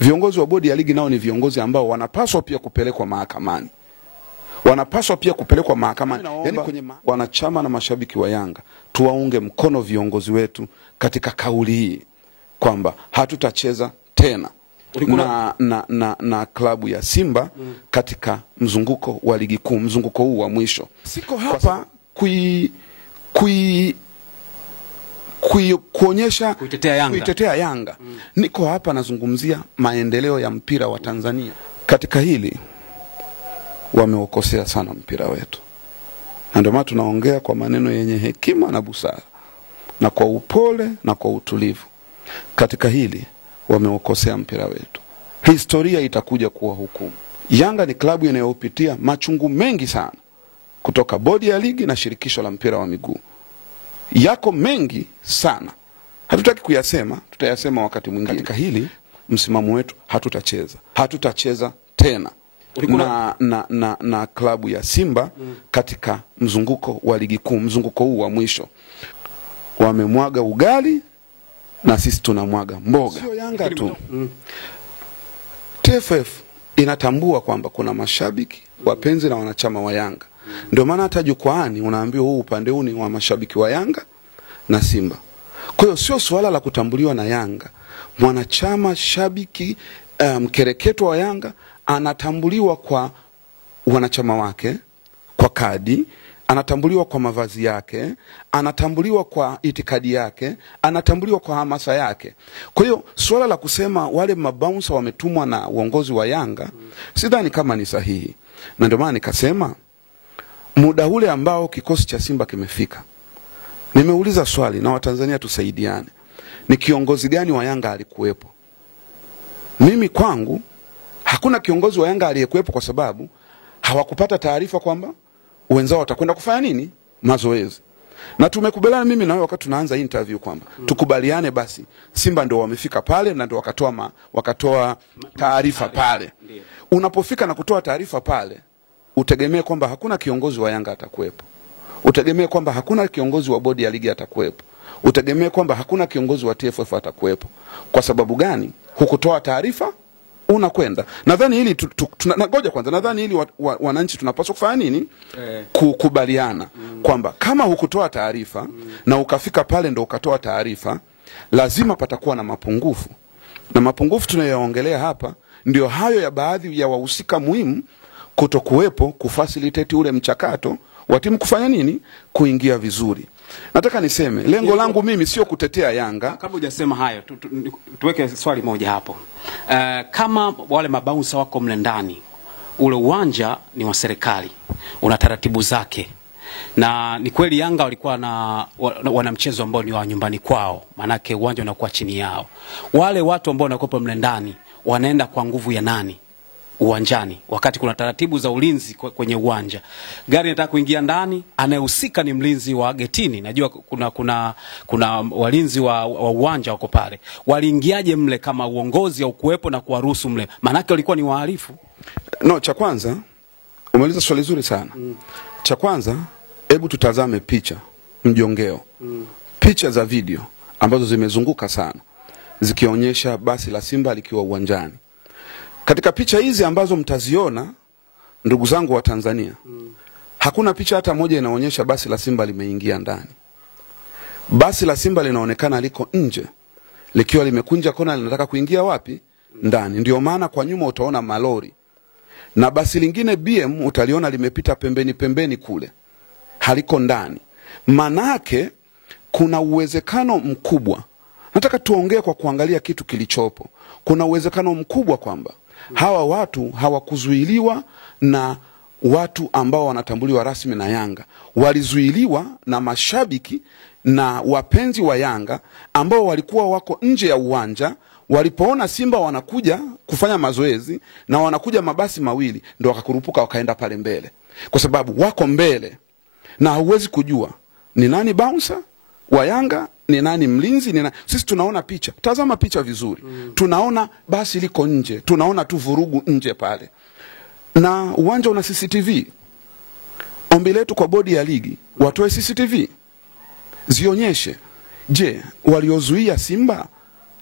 Viongozi wa bodi ya ligi nao ni viongozi ambao wanapaswa pia kupelekwa mahakamani. Wanapaswa pia kupelekwa mahakamani. Yaani kwenye wanachama na mashabiki wa Yanga tuwaunge mkono viongozi wetu katika kauli hii kwamba hatutacheza tena na klabu ya Simba katika mzunguko wa ligi kuu, mzunguko huu wa mwisho. Siko hapa kuitetea Yanga. Niko hapa nazungumzia maendeleo ya mpira wa Tanzania. Katika hili wameokosea sana mpira wetu. Na ndio maana tunaongea kwa maneno yenye hekima na busara na kwa upole na kwa utulivu. Katika hili wameokosea mpira wetu. Historia itakuja kuwa hukumu. Yanga ni klabu inayopitia machungu mengi sana kutoka bodi ya ligi na shirikisho la mpira wa miguu. Yako mengi sana. Hatutaki kuyasema, tutayasema wakati mwingine. Katika hili msimamo wetu hatutacheza. Hatutacheza tena na klabu ya Simba katika mzunguko wa ligi kuu, mzunguko huu wa mwisho. Wamemwaga ugali na sisi tunamwaga mboga. Sio Yanga tu. TFF inatambua kwamba kuna mashabiki, wapenzi na wanachama wa Yanga. Ndio maana hata jukwaani unaambiwa huu upande huu ni wa mashabiki wa Yanga na Simba. Kwa hiyo sio swala la kutambuliwa na Yanga. Mwanachama, shabiki, mkereketo wa Yanga anatambuliwa kwa wanachama wake, kwa kadi, anatambuliwa kwa mavazi yake, anatambuliwa kwa itikadi yake, anatambuliwa kwa hamasa yake. Kwa hiyo swala la kusema wale mabouncer wametumwa na uongozi wa Yanga, sidhani kama ni sahihi. Na ndio maana nikasema muda ule ambao kikosi cha Simba kimefika, nimeuliza swali na Watanzania tusaidiane. Ni kiongozi gani wa Yanga alikuwepo? Mimi kwangu hakuna kiongozi wa Yanga aliyekuwepo, kwa sababu hawakupata taarifa kwamba wenzao watakwenda kufanya nini? Mazoezi. Na tumekubaliana mimi na wewe wakati tunaanza interview kwamba tukubaliane basi Simba ndio wamefika pale na ndio wakatoa taarifa pale. Unapofika na kutoa taarifa pale, utegemee kwamba hakuna kiongozi wa Yanga atakuwepo. Utegemee kwamba hakuna kiongozi wa bodi ya ligi atakuwepo. Utegemee kwamba hakuna kiongozi wa TFF atakuwepo. Kwa sababu gani? Hukutoa taarifa, unakwenda. Nadhani hili ngoja kwanza, nadhani hili wananchi tunapaswa kufanya nini? Kukubaliana kwamba kama hukutoa taarifa na ukafika pale ndo ukatoa taarifa, lazima patakuwa na mapungufu. Na mapungufu tunayoongelea hapa ndio hayo ya baadhi ya wahusika muhimu kutokuwepo kufacilitate ule mchakato wa timu kufanya nini? Kuingia vizuri. Nataka niseme lengo langu mimi sio kutetea Yanga. Kabla hujasema hayo, tuweke swali moja hapo. Kama wale mabouncer wako mle ndani, ule uwanja ni wa serikali, una taratibu zake. Na ni kweli Yanga walikuwa wana mchezo ambao ni wa nyumbani kwao, manake uwanja unakuwa chini yao. Wale watu ambao wanakopa mle ndani wanaenda kwa nguvu ya nani uwanjani, wakati kuna taratibu za ulinzi kwenye uwanja? Gari inataka kuingia ndani, anayehusika ni mlinzi wa getini. Najua kuna walinzi wa uwanja wako pale. Waliingiaje mle kama uongozi au kuwepo na kuwaruhusu mle? Manake walikuwa ni wahalifu. No, cha kwanza umeuliza swali zuri sana. Cha kwanza hebu tutazame picha mjongeo. Picha za video ambazo zimezunguka sana zikionyesha basi la Simba likiwa uwanjani. Katika picha hizi ambazo mtaziona, ndugu zangu wa Tanzania, hakuna picha hata moja inaonyesha basi la Simba limeingia ndani. Basi la Simba linaonekana liko nje, likiwa limekunja kona, linataka kuingia wapi? Ndani. Ndio maana kwa nyuma utaona malori. Na basi lingine BM utaliona limepita pembeni kule, haliko ndani. Manake kuna uwezekano mkubwa, nataka tuongee kwa kuangalia kitu kilichopo. Kuna uwezekano mkubwa kwamba hawa watu hawakuzuiliwa na watu ambao wanatambuliwa rasmi na Yanga. Walizuiliwa na mashabiki na wapenzi wa Yanga ambao walikuwa wako nje ya uwanja. Walipoona Simba wanakuja kufanya mazoezi na wanakuja mabasi mawili, ndio wakakurupuka wakaenda pale mbele. Kwa sababu wako mbele na huwezi kujua ni nani bouncer wa Yanga, ni nani mlinzi, sisi tunaona picha. Tazama picha vizuri. Tunaona basi liko nje, tunaona tu vurugu nje pale. Na uwanja una CCTV. Ombi letu kwa bodi ya ligi, watoe CCTV. Zionyeshe. Je, waliozuia Simba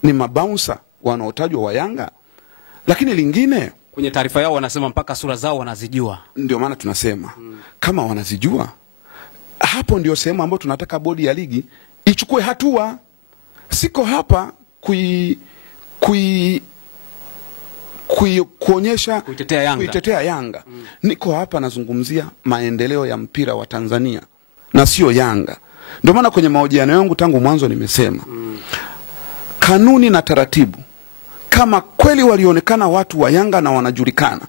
ni mabouncer wanaotajwa wa Yanga? Lakini lingine, kwenye taarifa yao wanasema mpaka sura zao wanazijua. ndio maana tunasema kama wanazijua, hapo ndio sehemu ambayo tunataka bodi ya ligi ichukue hatua. Siko hapa kuonyesha kuitetea Yanga. Niko hapa nazungumzia maendeleo ya mpira wa Tanzania na sio Yanga. Ndio maana kwenye mahojiano yangu tangu mwanzo nimesema kanuni na taratibu, kama kweli walionekana watu wa Yanga na wanajulikana,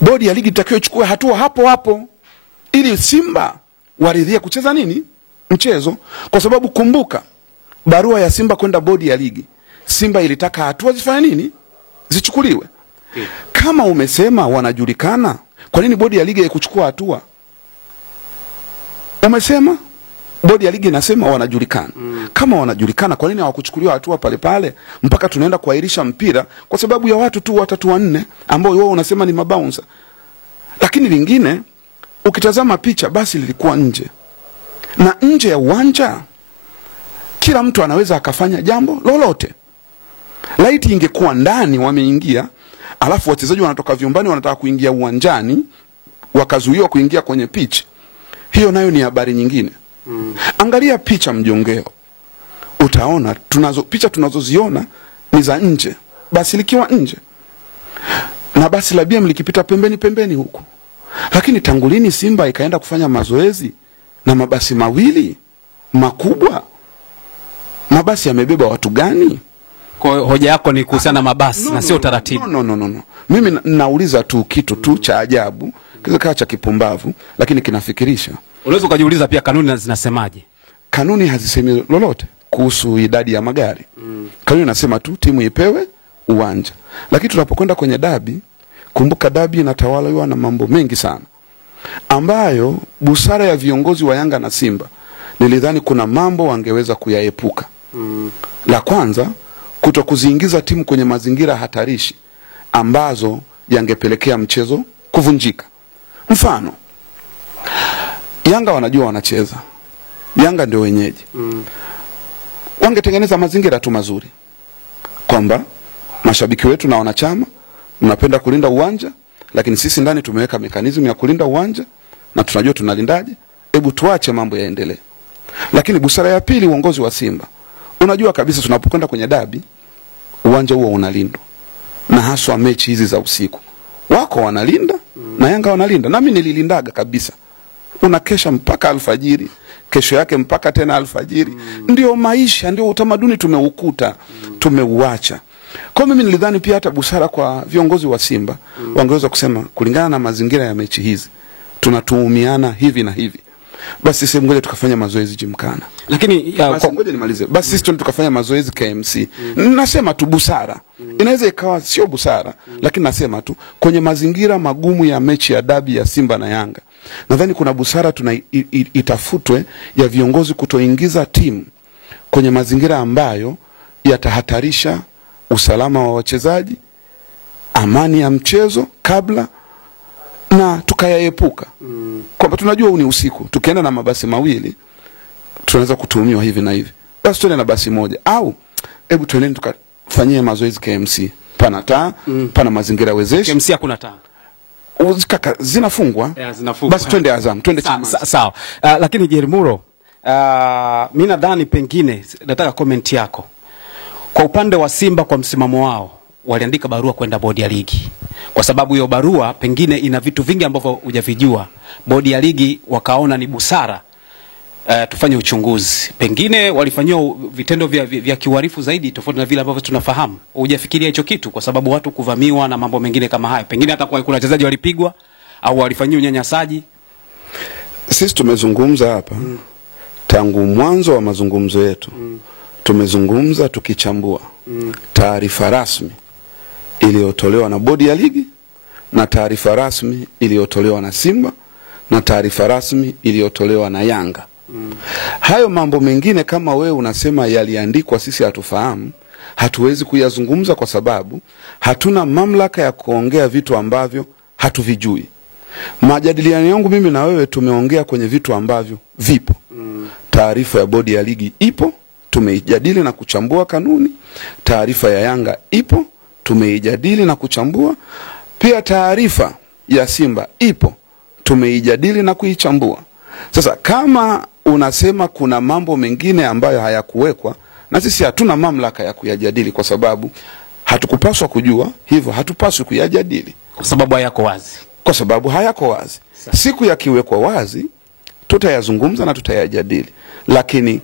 bodi ya ligi itakiwa ichukue hatua hapo hapo ili Simba waridhie kucheza mchezo. Kwa sababu kumbuka, barua ya Simba kwenda bodi ya ligi, Simba ilitaka hatua zifanye zichukuliwe. Kama umesema wanajulikana, kwa nini bodi ya ligi haikuchukua hatua? Umesema bodi ya ligi inasema wanajulikana. Kama wanajulikana, kwa nini hawakuchukuliwa hatua pale pale mpaka tunaenda kuahirisha mpira kwa sababu ya watu tu 3-4 ambao wewe unasema ni mabouncer? Lakini lingine, ukitazama picha, basi lilikuwa nje, na nje ya uwanja kila mtu anaweza akafanya jambo lolote. Laiti ingekuwa ndani wameingia, alafu wachezaji wanatoka vyumbani wanataka kuingia uwanjani, wakazuiwa kuingia kwenye pitch, hiyo nayo ni habari nyingine. Angalia picha mjongeo, utaona picha tunazoziona ni za nje, basi likiwa nje na basi la BM likipita pembeni huku. Lakini tangu lini Simba ikaenda kufanya mazoezi na mabasi mawili makubwa? Mabasi yamebeba watu gani? Kwa hoja yako ni kuhusiana na mabasi na sio taratibu. No. Mimi nauliza tu kitu tu cha ajabu, kile cha kipumbavu, lakini kinafikirisha. Unaweza ukajiuliza pia kanuni zinasemaje? Kanuni hazisemi lolote kuhusu idadi ya magari. Kanuni inasema tu timu ipewe uwanja. Lakini tunapokwenda kwenye dabi, kumbuka dabi inatawaliwa na mambo mengi sana, ambayo busara ya viongozi wa Yanga na Simba nilidhani kuna mambo wangeweza kuyaepuka. La kwanza, kutokuziingiza timu kwenye mazingira hatarishi ambazo yangepelekea mchezo kuvunjika. Mfano, Yanga wanajua wanacheza, Yanga ndio wenyeji. Wangetengeneza mazingira tu mazuri kwamba mashabiki wetu na wanachama mnapenda kulinda uwanja, lakini sisi ndani tumeweka mekanizmu ya kulinda uwanja na tunajua tunalindaje, hebu tuache mambo yaendelee. Lakini busara ya pili, uongozi wa Simba unajua kabisa tunapokwenda kwenye dabi uwanja huo unalindwa, na haswa mechi hizi za usiku wako wanalinda na Yanga wanalinda. Nami nililindaga kabisa, unakesha mpaka alfajiri, kesho yake mpaka tena alfajiri. Ndio maisha, ndio utamaduni tumeukuta, tumeuacha. Kwa mimi nilidhani pia hata busara kwa viongozi wa Simba wangeweza kusema kulingana na mazingira ya mechi hizi tunatuumiana hivi na hivi, basi sisi ngoja tukafanya mazoezi Jimkana. Lakini ngoja nimalize. Basi sisi tukafanya mazoezi KMC. Nasema tu busara. Inaweza ikawa sio busara, lakini nasema tu kwenye mazingira magumu ya mechi ya dabi ya Simba na Yanga, nadhani kuna busara itafutwe ya viongozi kutoingiza timu kwenye mazingira ambayo yatahatarisha usalama wa wachezaji, amani ya mchezo kabla, na tukayaepuka. Kwamba tunajua ni usiku, tukienda na mabasi mawili tunaweza kutuhumiwa hivi na hivi. Basi tuende na basi moja, au hebu tuendeni tukafanyie mazoezi KMC. Pana taa, pana mazingira wezeshi. KMC hakuna taa. Kaka, zinafungwa. Zinafungwa. Basi twende Azam, twende Chamazi. Sawa. Lakini Jermuro, mimi nadhani pengine nataka comment yako. Kwa upande wa Simba, kwa msimamo wao, waliandika barua kwenda bodi ya ligi. Kwa sababu hiyo barua pengine ina vitu vingi ambavyo hujavijua. Bodi ya ligi wakaona ni busara tufanye uchunguzi. Pengine walifanywa vitendo vya kiuhalifu zaidi tofauti na vile ambavyo tunafahamu. Hujafikiria hicho kitu kwa sababu watu kuvamiwa na mambo mengine kama hayo? Pengine hata kuna wachezaji walipigwa au walifanywa unyanyasaji. Sisi tumezungumza hapa tangu mwanzo wa mazungumzo yetu. Tumezungumza tukichambua taarifa rasmi iliyotolewa na bodi ya ligi na taarifa rasmi iliyotolewa na Simba na taarifa rasmi iliyotolewa na Yanga. Hayo mambo mengine kama wewe unasema yaliandikwa, sisi hatufahamu, hatuwezi kuyazungumza kwa sababu hatuna mamlaka ya kuongea vitu ambavyo hatuvijui. Majadiliano yangu mimi na wewe tumeongea kwenye vitu ambavyo vipo. Taarifa ya bodi ya ligi ipo, tumeijadili na kuchambua kanuni. Taarifa ya Yanga ipo, tumeijadili na kuchambua. Pia taarifa ya Simba ipo, tumeijadili na kuichambua. Sasa kama unasema kuna mambo mengine ambayo hayakuwekwa, na sisi hatuna mamlaka ya kuyajadili kwa sababu hatukupaswa kujua, hivyo hatupaswi kuyajadili kwa sababu hayako wazi. Kwa sababu hayako wazi. Siku yakiwekwa wazi tutayazungumza na tutayajadili. Lakini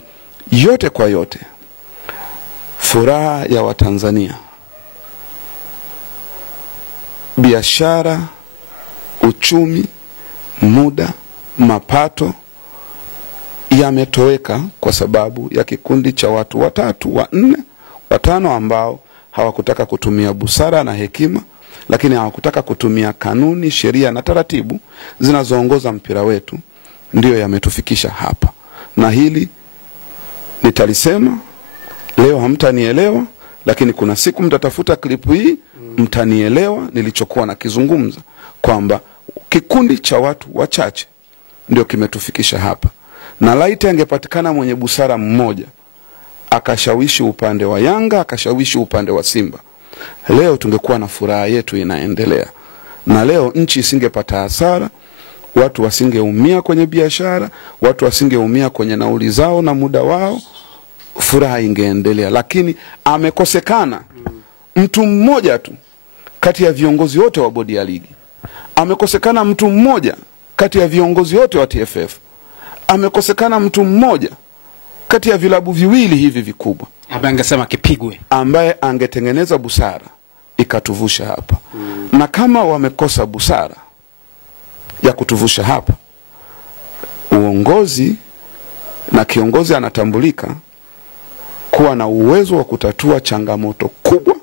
yote kwa yote, furaha ya Watanzania, biashara, uchumi, muda, mapato yametoweka kwa sababu ya kikundi cha watu 3, 4, 5 ambao hawakutaka kutumia busara na hekima, lakini hawakutaka kutumia kanuni, sheria na taratibu zinazoongoza mpira wetu. Ndiyo yametufikisha hapa. Na hili nitalisema leo, hamtanielewa, lakini kuna siku mtatafuta klipu hii mtanielewa nilichokuwa nakizungumza, kwamba kikundi cha watu wachache ndio kimetufikisha hapa. Na laiti angepatikana mwenye busara mmoja akashawishi upande wa Yanga, akashawishi upande wa Simba, leo tungekuwa na furaha yetu inaendelea. Na leo nchi isingepata hasara, watu wasingeumia kwenye biashara, watu wasingeumia kwenye nauli zao na muda wao, furaha ingeendelea. Lakini amekosekana mtu mmoja tu kati ya viongozi wote wa bodi ya ligi. Amekosekana mtu mmoja kati ya viongozi wote wa TFF. Amekosekana mtu mmoja kati ya vilabu viwili hivi vikubwa ambaye angesema kipigwe, ambaye angetengeneza busara ikatuvusha hapa. Na kama wamekosa busara ya kutuvusha hapa, uongozi na kiongozi anatambulika kuwa na uwezo wa kutatua changamoto kubwa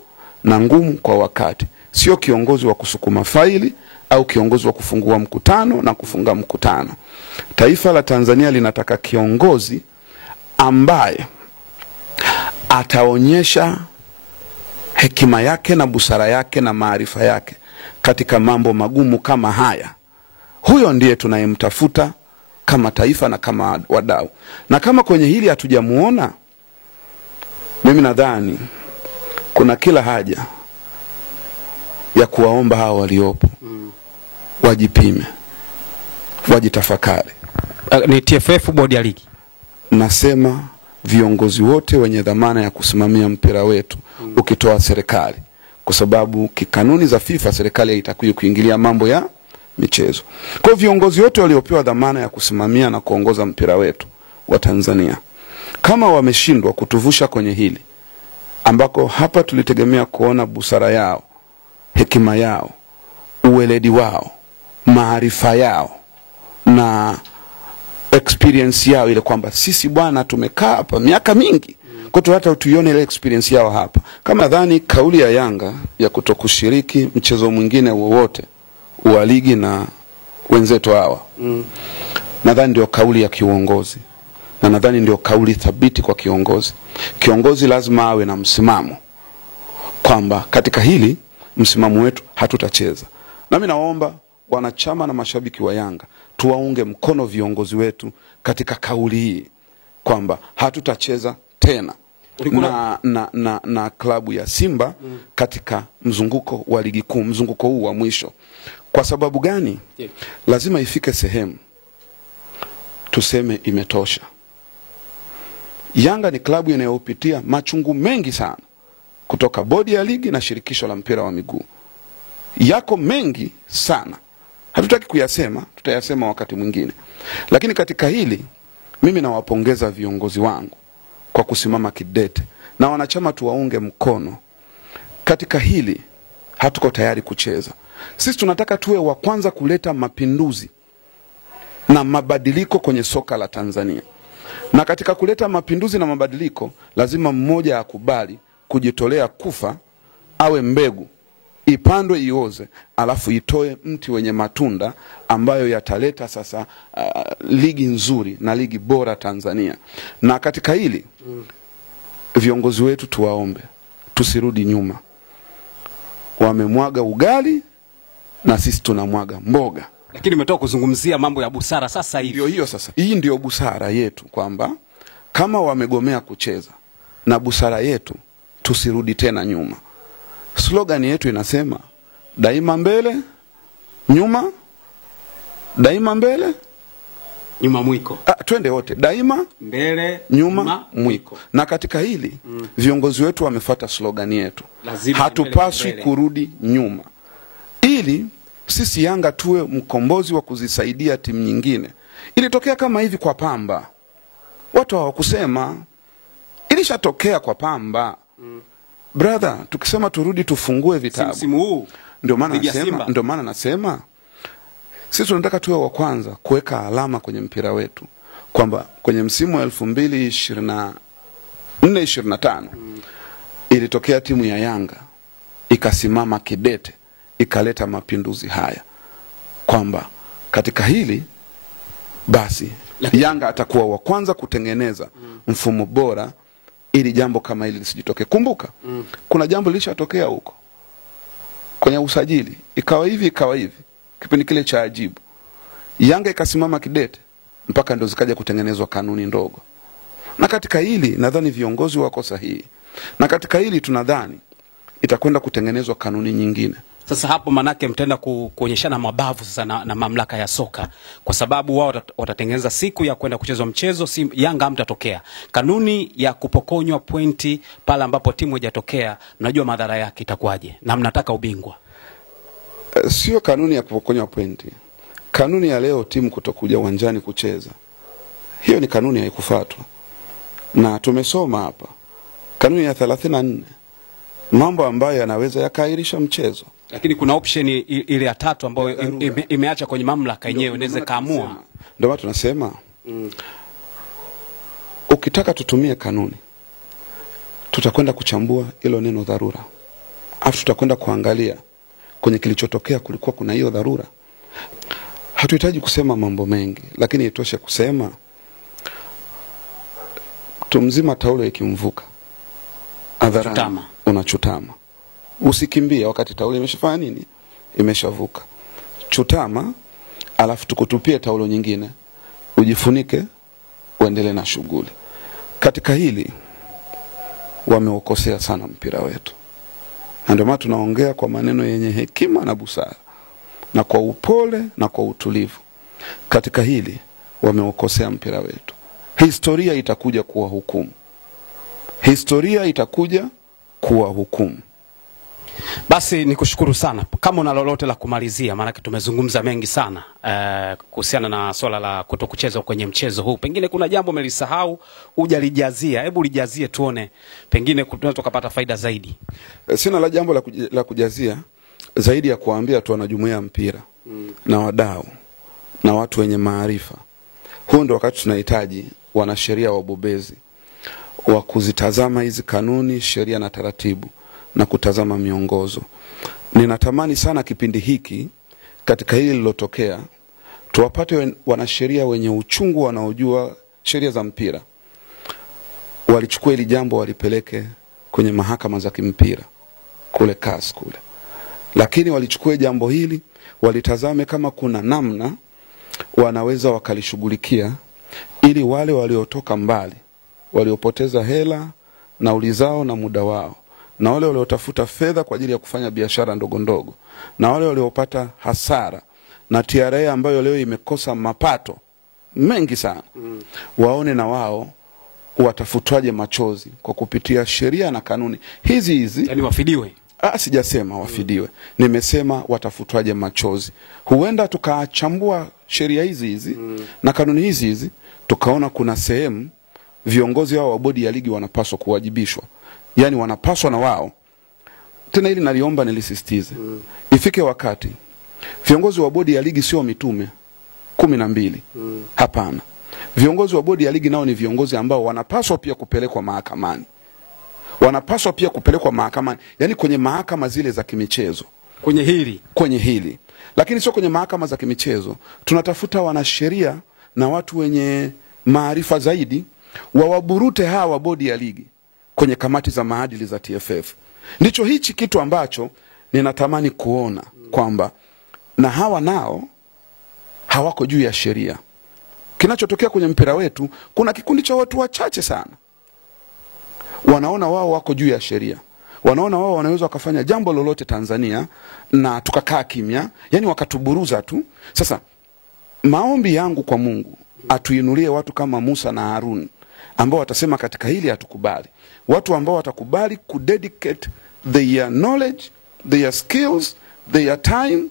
na ngumu kwa wakati. Sio kiongozi wa kusukuma faili au kiongozi wa kufungua mkutano na kufunga mkutano. Taifa la Tanzania linataka kiongozi ambaye ataonyesha hekima yake na busara yake na maarifa yake katika mambo magumu kama haya. Huyo ndiye tunayemtafuta kama taifa na kama wadau. Na kama kwenye hili hatujamuona, mimi nadhani kuna kila haja ya kuwaomba hao waliopo wajipime, wajitafakari. Ni TFF, bodi ya ligi. Nasema viongozi wote wenye dhamana ya kusimamia mpira wetu, ukitoa serikali, kwa sababu kikanuni za FIFA serikali haitakiwi kuingilia mambo ya michezo. Kwa viongozi wote waliopewa dhamana ya kusimamia na kuongoza mpira wetu wa Tanzania, kama wameshindwa kutuvusha kwenye hili ambako hapa tulitegemea kuona busara yao, hekima yao, uweledi wao, maarifa yao na experience yao, ile kwamba sisi bwana tumekaa hapa miaka mingi, kwa hiyo hata tuione ile experience yao hapa. Kama nadhani kauli ya Yanga ya kutokushiriki mchezo mwingine wowote wa ligi na wenzetu hawa, nadhani ndio kauli ya kiongozi, na nadhani ndio kauli thabiti kwa kiongozi. Kiongozi lazima awe na msimamo kwamba katika hili msimamo wetu hatutacheza. Na mimi naomba wanachama na mashabiki wa Yanga tuwaunge mkono viongozi wetu katika kauli hii kwamba hatutacheza tena na klabu ya Simba katika mzunguko wa ligi kuu, mzunguko huu wa mwisho. Kwa sababu gani? Lazima ifike sehemu tuseme imetosha. Yanga ni klabu inayopitia machungu mengi sana kutoka bodi ya ligi na shirikisho la mpira wa miguu. Yako mengi sana, hatutaki kuyasema, tutayasema wakati mwingine. Lakini katika hili mimi nawapongeza viongozi wangu kwa kusimama kidete, na wanachama tuwaunge mkono katika hili. Hatuko tayari kucheza. Sisi tunataka tuwe wa kwanza kuleta mapinduzi na mabadiliko kwenye soka la Tanzania. Na katika kuleta mapinduzi na mabadiliko, lazima mmoja akubali kujitolea kufa, awe mbegu, ipandwe ioze, alafu itoe mti wenye matunda ambayo yataleta sasa ligi nzuri na ligi bora Tanzania. Na katika hili viongozi wetu tuwaombe tusirudi nyuma. Wamemwaga ugali na sisi tunamwaga mboga. Lakini umetoka kuzungumzia mambo ya busara sasa hivi. Hiyo sasa. Hii ndio busara yetu, kwamba kama wamegomea kucheza, na busara yetu tusirudi tena nyuma. slogan yetu inasema daima mbele, nyuma, daima mbele, nyuma mwiko. Twende wote, daima mbele, nyuma mwiko. Na katika hili viongozi wetu wamefuata slogan yetu. Hatupaswi kurudi nyuma, ili sisi Yanga tuwe mkombozi wa kuzisaidia timu nyingine. Ilitokea kama hivi kwa Pamba, watu hawakusema. Ilishatokea kwa Pamba. Brother, tukisema turudi tufungue vitabu msimu huu, ndio maana nasema sisi tunataka tuwe wa kwanza kuweka alama kwenye mpira wetu, kwamba kwenye msimu wa 2024-25 ilitokea timu ya Yanga ikasimama kidete, ikaleta mapinduzi haya, kwamba katika hili basi Yanga atakuwa wa kwanza kutengeneza mfumo bora ili jambo kama hili lisijitokee. Kumbuka kuna jambo lilishatokea huko kwenye usajili, ikawa hivi kipindi kile cha ajibu. Yanga ikasimama kidete mpaka ndo zikaja kutengenezwa kanuni ndogo. Na katika hili nadhani viongozi wako sahihi, na katika hili tunadhani itakwenda kutengenezwa kanuni nyingine. Sasa hapo manake mtaenda kuonyeshana mabavu sasa na mamlaka ya soka, kwa sababu wao watatengeneza siku ya kwenda kuchezwa mchezo, Yanga hamtatokea. Kanuni ya kupokonywa pointi pale ambapo timu haijatokea, mnajua madhara yake itakuwaje, na mnataka ubingwa. Sio kanuni ya kupokonywa pointi. Kanuni ya leo timu kutokuja uwanjani kucheza, hiyo ni kanuni haikufuatwa. Na tumesoma hapa kanuni ya 34 mambo ambayo yanaweza yakaahirisha mchezo. Lakini kuna option ile ya 3 ambayo imeacha kwenye mamlaka yenyewe, inaweza kaamua. Ndio maana tunasema ukitaka tutumie kanuni, tutakwenda kuchambua hilo neno dharura, afu tutakwenda kuangalia kwenye kilichotokea kulikuwa kuna hiyo dharura. Hatuhitaji kusema mambo mengi, lakini itoshe kusema tumzima taulo ikimvuka hadharani unachutama. Usikimbie wakati taulo imeshafanya nini? Imeshavuka. Chutama, alafu tukutupie taulo nyingine, ujifunike, uendelee na shughuli. Katika hili wameukosea sana mpira wetu. Ndio maana tunaongea kwa maneno yenye hekima na busara, na kwa upole na kwa utulivu. Katika hili wameukosea mpira wetu. Historia itakuja kuwa hukumu. Historia itakuja kuwa hukumu. Basi nikushukuru sana. Kama una lolote la kumalizia, maana tumezungumza mengi sana kuhusiana na swala la kutokucheza kwenye mchezo huu. Pengine kuna jambo umelisahau, hujalijazia. Hebu lijazie tuone, pengine tunaweza tukapata faida zaidi. Sina la jambo la kujazia zaidi ya kuambia tu wanajumuiya ya mpira na wadau na watu wenye maarifa. Huu ndio wakati tunahitaji wanasheria wabobezi wa kuzitazama hizi kanuni, sheria na taratibu, na kutazama miongozo. Ninatamani sana kipindi hiki katika hili lilotokea tuwapate wanasheria wenye uchungu, wanaojua sheria za mpira, walichukua hili jambo walipeleke kwenye mahakama za kimpira kule CAS kule. Lakini walichukua jambo hili walitazame kama kuna namna wanaweza wakalishughulikia, ili wale waliotoka mbali, waliopoteza hela, nauli zao na muda wao, na wale waliotafuta fedha kwa ajili ya kufanya biashara ndogo ndogo, na wale waliopata hasara, na TRA ambayo leo imekosa mapato mengi sana, waone na wao watafutwaje machozi kwa kupitia sheria na kanuni hizi. Yaani wafidiwe. Sijasema wafidiwe. Nimesema watafutwaje machozi. Huenda tukachambua sheria hizi na kanuni hizi tukaona kuna sehemu viongozi wao wa bodi ya ligi wanapaswa kuwajibishwa. Yaani wanapaswa na wao. Tena hili naliomba nilisisitize. Ifike wakati viongozi wa bodi ya ligi sio mitume 12. Hapana. Viongozi wa bodi ya ligi nao ni viongozi ambao wanapaswa pia kupelekwa mahakamani. Wanapaswa pia kupelekwa mahakamani, yani kwenye mahakama zile za kimichezo. Kwenye hili. Lakini sio kwenye mahakama za kimichezo. Tunatafuta wanasheria na watu wenye maarifa zaidi wawaburute hawa bodi ya ligi kwenye kamati za maadili za TFF. Ndicho hichi kitu ambacho ninatamani kuona, kwamba na hawa nao hawako juu ya sheria. Kinachotokea kwenye mpira wetu, kuna kikundi cha watu wachache sana wanaona wao wako juu ya sheria. wanaona wao wanaweza wakafanya jambo lolote Tanzania na tukakaa kimya, yani wakatuburuza tu. Sasa maombi yangu kwa Mungu atuinulie watu kama Musa na Harun ambao watasema katika hili hatukubali, watu ambao watakubali kudedicate their knowledge, their skills, their time,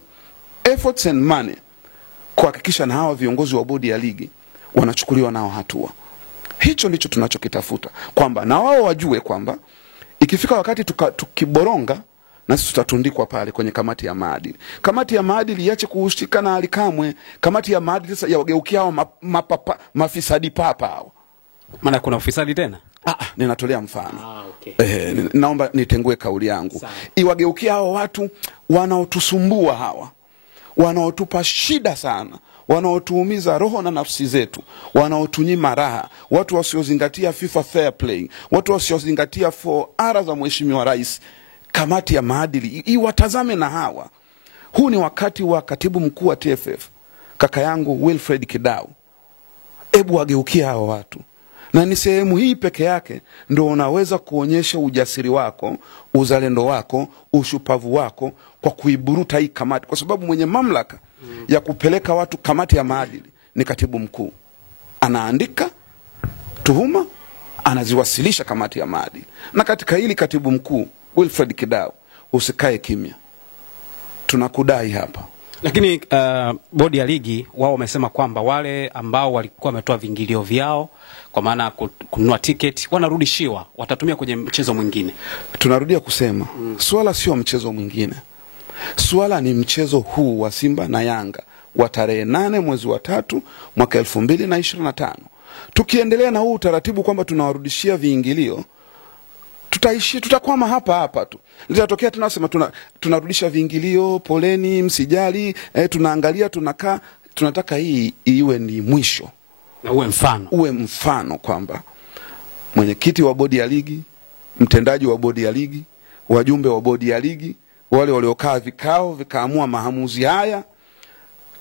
efforts and money kuhakikisha na hawa viongozi wa bodi ya ligi wanachukuliwa nao hatua. Hicho ndicho tunachokitafuta, kwamba na wao wajue kwamba ikifika wakati tukiboronga na sisi tutatundikwa pale kwenye kamati ya maadili. Kamati ya maadili iache kuhusika na Alikamwe. Kamati ya maadili sasa yawageukia hao mafisadi papa hao. Maana kuna ufisadi tena? Ninatolea mfano. Okay. Naomba nitengue kauli yangu. Iwageukia hao watu wanaotusumbua hawa, wanaotupa shida sana, wanaotuumiza roho na nafsi zetu, wanaotunyima raha, watu wasiozingatia FIFA fair play, watu wasiozingatia 4R za Mheshimiwa Rais. Kamati ya maadili iwatazame na hawa. Huu ni wakati wa katibu mkuu wa TFF, kaka yangu Wilfred Kidau. Ebu wageukia hawa watu. Na ni sehemu hii peke yake ndio unaweza kuonyesha ujasiri wako, uzalendo wako, ushupavu wako kwa kuiburuta hii kamati, kwa sababu mwenye mamlaka ya kupeleka watu kamati ya maadili ni katibu mkuu. Anaandika tuhuma, anaziwasilisha kamati ya maadili. Na katika hili katibu mkuu Wilfred Kidau, usikae kimya. Tunakudai hapa. Lakini bodi ya ligi wao wamesema kwamba wale ambao walikuwa wametoa vingilio vyao kwa maana kununua tiketi wanarudishiwa, watatumia kwenye mchezo mwingine. Tunarudia kusema, swala sio mchezo mwingine. Swala ni mchezo huu wa Simba na Yanga wa tarehe 8 mwezi wa 3 mwaka 2025. Tukiendelea na huu utaratibu kwamba tunawarudishia viingilio, tutakwama hapa tu. Litatokea tunasema tunarudisha viingilio, poleni, msijali, tunaangalia, tunakaa. Tunataka hii iwe ni mwisho. Na uwe mfano kwamba mwenyekiti wa bodi ya ligi, mtendaji wa bodi ya ligi, wajumbe wa bodi ya ligi, wale waliokaa vikao vikaamua maamuzi haya,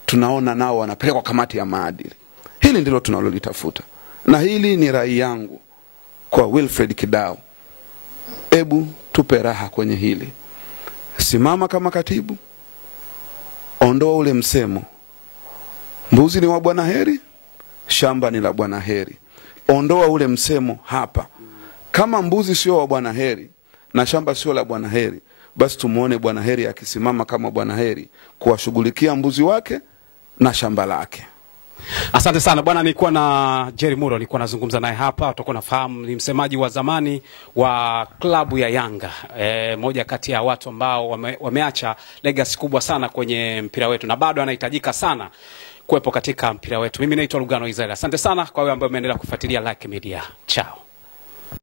tunaona nao wanapelekwa kamati ya maadili. Hili ndilo tunalolitafuta. Na hili ni rai yangu kwa Wilfred Kidau. Ebu tupe raha kwenye hili. Simama kama katibu. Ondoa ule msemo, mbuzi ni wa Bwana Heri, shamba ni la Bwana Heri. Ondoa ule msemo hapa. Kama mbuzi sio wa Bwana Heri na shamba sio la Bwana Heri, basi tumuone Bwana Heri akisimama kama Bwana Heri kuwashughulikia mbuzi wake na shamba lake. Asante sana bwana. Nilikuwa na Jerry Muro, nilikuwa nazungumza naye hapa. Utakuwa nafahamu ni msemaji wa zamani wa klabu ya Yanga, moja kati ya watu ambao wameacha legacy kubwa sana kwenye mpira wetu na bado anahitajika sana kuwepo katika mpira wetu. Mimi naitwa Lugano Israel. Asante sana kwa wewe ambaye umeendelea kufuatilia Like Media. Chao.